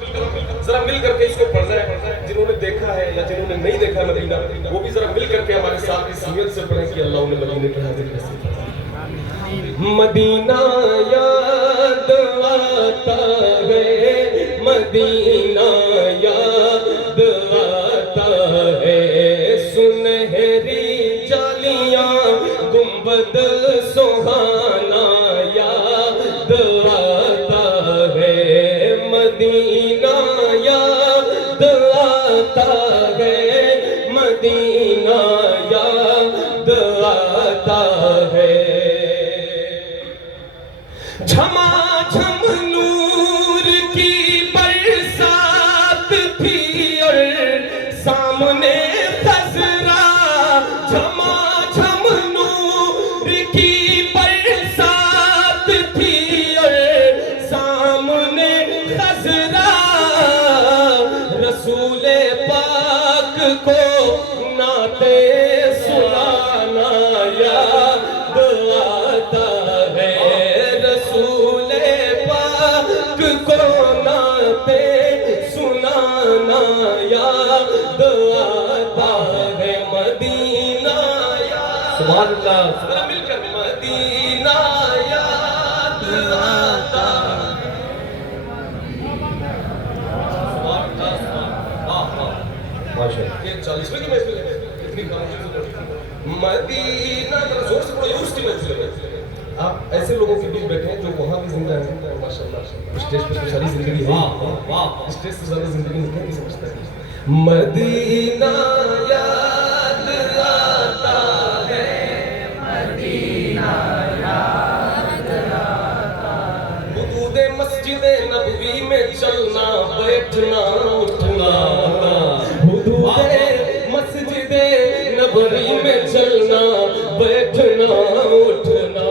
जरा मिल करके इसको पढ़ना है। जिन्होंने देखा है या जिन्होंने नहीं देखा मदीना, वो भी जरा मिल करके हमारे साथ इस नियत से पढ़ें कि अल्लाह उन्हें मदीने की हाजिर नसीब फरमाए। मदीना याद आता है, मदीना याद आता है, सुनहरी जालियां गुंबद सुहाना याद आता है, मदीना याद आता है, मदीना याद आता है। झमाझम नूर की बरसात थी और सामने खजरा, झमाझम नूर की बरसात थी और सामने खजरा, रसूले पाक को नाते सुनाना याद आता है, रसूले पाक को नाते सुनाना याद आता है, मदीना याद। सुभान अल्लाह, मिलकर मदीना याद आता है। माशाअल्लाह, ये 40वें की महफिल है, इतनी खामोशी से पढ़ी। मदीना जरा जोर से पढ़ो, उसकी महफिल है। आप ऐसे लोगों के बीच बैठे हैं जो वहाँ भी जिंदा हैं माशाअल्लाह, स्टेज पे तो सारी जिंदगी है, वाह, स्टेज से ज़्यादा जिंदगी नहीं है, समझता है। मदीना याद आता है, मदीना याद आता है, हुदूदे मस्जिदे नबवी में चलना बैठना उठना, हुदूदे मस्जिदे नबवी में चलना बैठना उठना,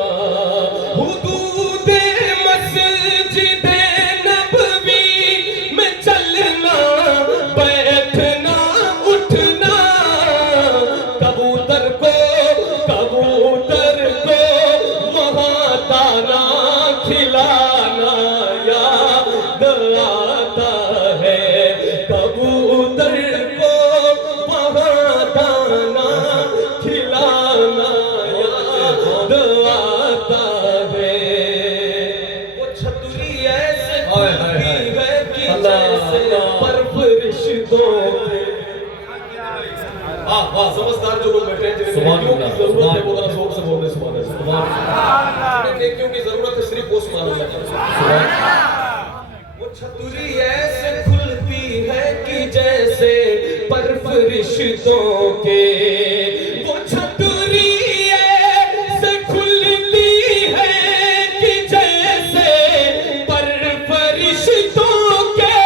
हुदूदे मस्जिदे नबवी में चलना बैठना उठना, कबूतर को वहाँ दाना खिलाना याद आता है, कबूतर को वहाँ दाना खिलाना याद आता है। वो छतरी ऐसे खुलती है कि जैसे परवरिशों में। वाह, समझदार जो लोग बैठे हैं, जिन्हें नेकियों की जरूरत है, वो जरा जोर से बोल रहे सुभान अल्लाह। जिन्हें नेकियों की जरूरत है, सिर्फ वो सुभान अल्लाह। वो छतरी ऐसे खुलती है कि जैसे परवरिशों के, वो छतरी ऐसे खुलती है कि जैसे परवरिशों के,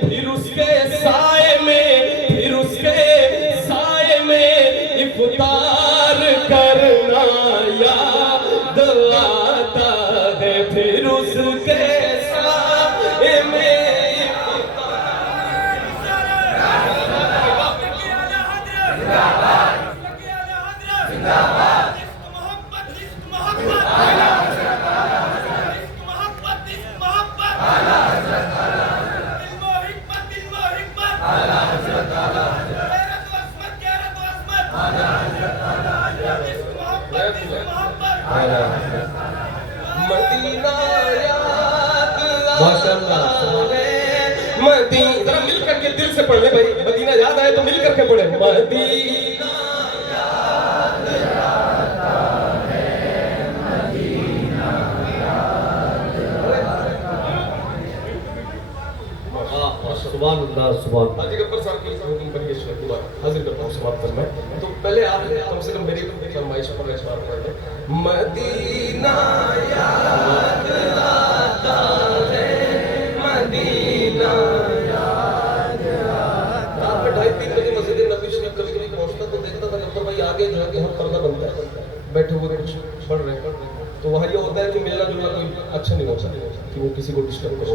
फिर उसके साए में इफ्तार करना याद आता है, फिर उसके साए में मदीना याद माशाअल्लाह है, मदीना जरा मिल करके दिल से पढ़ ले भाई, मदीना याद आए तो मिल करके पढ़े, मदीना याद आता है, मदीना याद सुभान अल्लाह, सुभान। हाजी गब्बर साहब की हुक्म पर ये शेर दुआ हाजिर करता हूँ समाप्त करना है, तो पहले आप कम से कम मेरी फरमाइश पर इस्तेमाल कर लें। मदीना याद आता है, मदीना याद आता है। 2:30-3 बजे मस्जिद नबवी शरीफ कभी पहुंचता तो देखता था गब्बर भाई आगे जो है कि हम पर्दा बनता है, बैठे हुए कुछ पढ़ रहे हैं, तो वहाँ ये होता है कि मिलना जुलना कोई अच्छा नहीं होता कि वो किसी को डिस्टर्ब करो।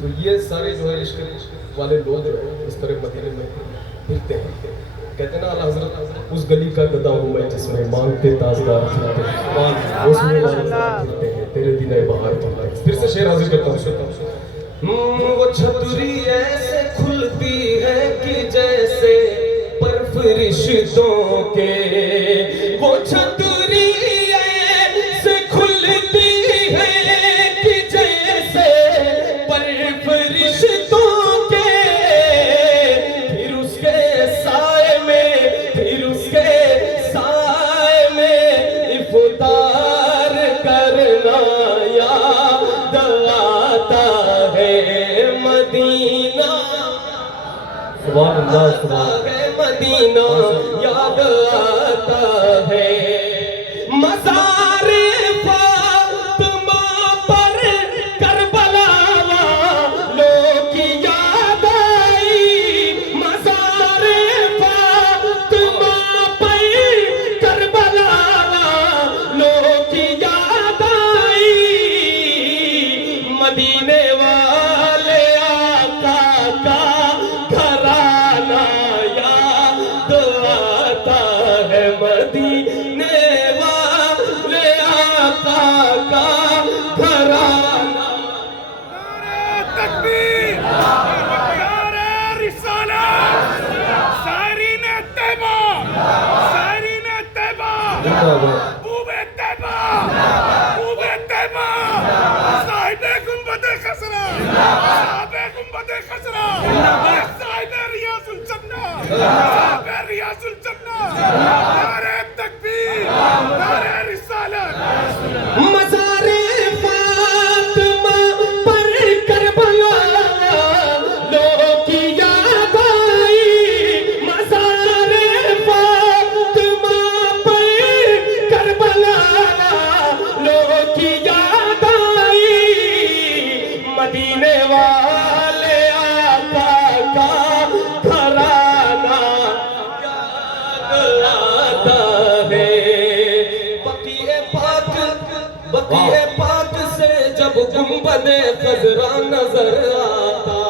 तो ये सारे जो है इश्क वाले लोग इस तरह मदीने में फिरते हैं, कहते ना अल्लाह हज़रत उस गली का गदा हूँ मैं जिसमें मांगते ताजदार फिरते हैं, उसमें फिरते हैं तेरे दिन बहार फिर से शेर हाजिर करता हूँ। वो छतरी ऐसे खुलती है कि जैसे परफरिश्तों के, वो छतरी ऐसे खुलती है कि जैसे परफरिश्तों के, फिर उसके साए में, फिर उसके साए में इफ्तार करना याद आता है मदीना। सुभान अल्लाह, सुभान है मदीना याद आता है। मज़ारे फातिमा पर करबला वालों की याद आई, मज़ारे फातिमा पर करबला वालों की याद आई। मदीने वाले आका का घराना याद आता है, मदीने वाले आका का घराना। तकबीर, नारे रिसालत, शायरीन तैबा, शायरीन तैबा, महबूबे तैबा, महबूबे तैबा, साहिबे गुंबदे खसरा, साहिबे गुंबदे खसरा, साहिबे रियाजुल जन्नह, साहिबे रियाजुल जन्नह। नारे तकबीर, नारे रिसालत। मज़ारे फातिमा पर करबला वालों की याद आई, मज़ारे फातिमा पर करबला वालों की याद आई। मदीने वाले आका का घराना याद आता है। बकीए पाक से जब गुंबदे खजरा नजर आता,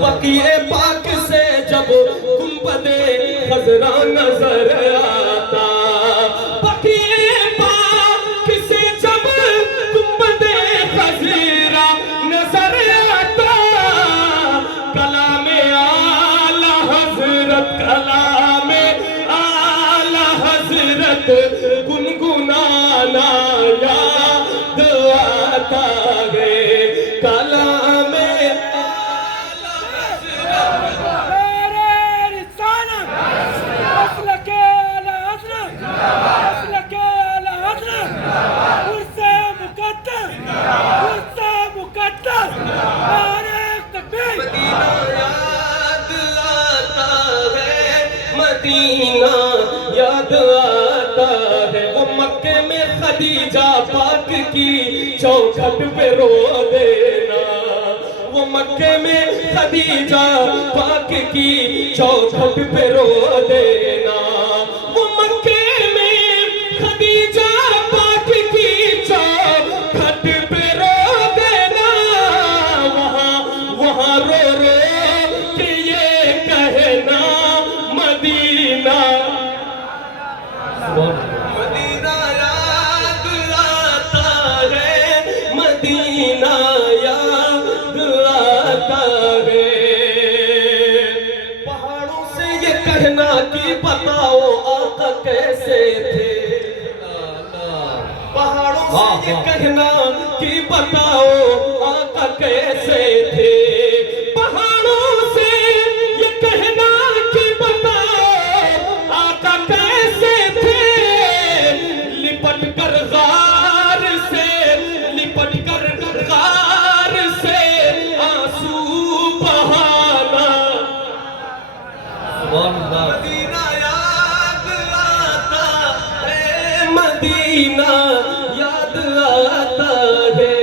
बकीए पाक से जब गुंबदे खजरा नजर आता, बकीए पाक से जब गुंबदे खजरा नजर आता, कलामे आला हजरत, कलामे आला हजरत गुनगुनाना याद आता है। कलामे आला हजरत। नारे रिसालत, मसलके आला हज़रत, मसलके आला हज़रत, उर्से मुक़द्दस, उर्से मुक़द्दस। नारे तकबीर। मदीना याद आता है, मदीना याद आता है। वो मक्के में खदीजा पाक की चौखट पे रो देना, वो मक्के में खदीजा पाक की चौखट पे रो देना, वो मक्के में खदीजा पाक की चौखट पे रो देना। वहाँ रो रो के ये कहना मदीना, मदीना याद आता है, मदीना याद आता है। पहाड़ों से ये कहना कि बताओ आका कैसे थे, पहाड़ों से ये कहना कि बताओ आका कैसे थे, पहाड़ों से ये कहना कि बताओ आका कैसे थे। लिपट कर गार से, लिपट कर गार से आंसू बहाना। मदीना याद आता है, मदीना याद आता है।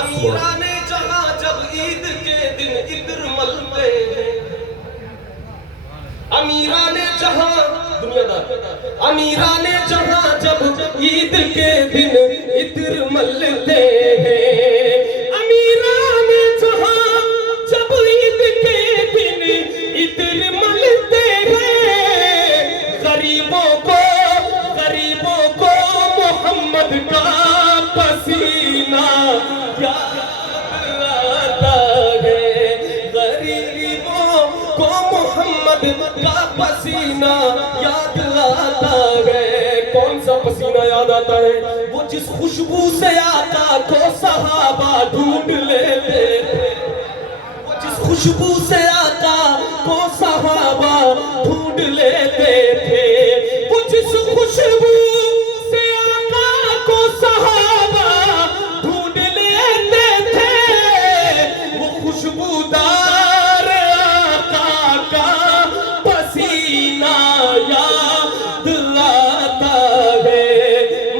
अमीरा ने जहां जब ईद के दिन इत्र मलते हैं, अमीरा ने जहां दुनियादार, अमीरा ने जहां जब ईद के दिन इत्र मलते हैं, अमीरा ने जहां जब ईद के दिन इत्र मलते हैं, गरीबों को मोहम्मद का पसीना याद आता है, गरीबों को मोहम्मद का पसीना याद आता है। कौन सा पसीना याद आता है? वो जिस खुशबू से आका को सहाबा ढूंढ लेते थे, वो जिस खुशबू से आका को सहाबा ढूंढ लेते थे, वो जिस खुशबू से आका को सहाबा ढूंढ लेते थे, वो खुशबूदार आका का पसीना याद आता है,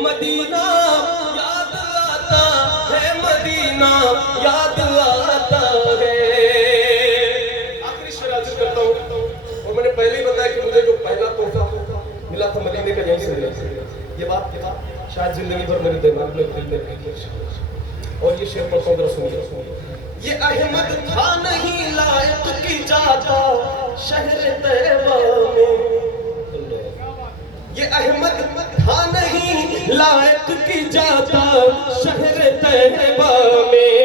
मदीना याद आता है, मदीना याद आता है। आखिरी शेर अर्ज करता हूँ, और मैंने पहले ही बताया कि मुझे जो पहला तोहफा मिला था मदीने का यहीं से मिला। ये बात शायद जिंदगी भर मेरे दिमाग में दिल में रही है। और ये शेर पढ़ता हूँ, जरा सुनिए। ये अहमद था नहीं लायक की जाता शहर तैयबा में, ये अहमद था नहीं लायक की जाता शहर तैयबा में,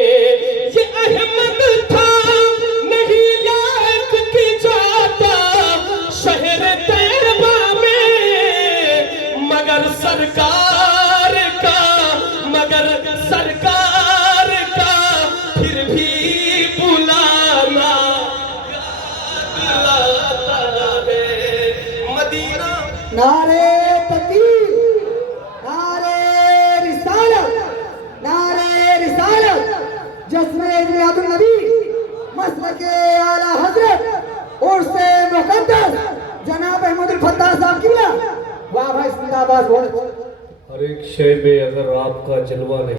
ये अहमद था नहीं लायक की जाता शहर तैयबा में, मगर सरकार का फिर भी बुलाना याद आता है, मदीना। नारे तकबीर, नारे रिसालत, नारे रिसालत, जश्न मिलादुन नबी, मसलके आला हजरत उर्से मुकद्दस जनाब अहमदुल फत्ताह साहब किबला। वाह भाई, जिंदाबाद। हर एक शय में अगर आपका जलवा नहीं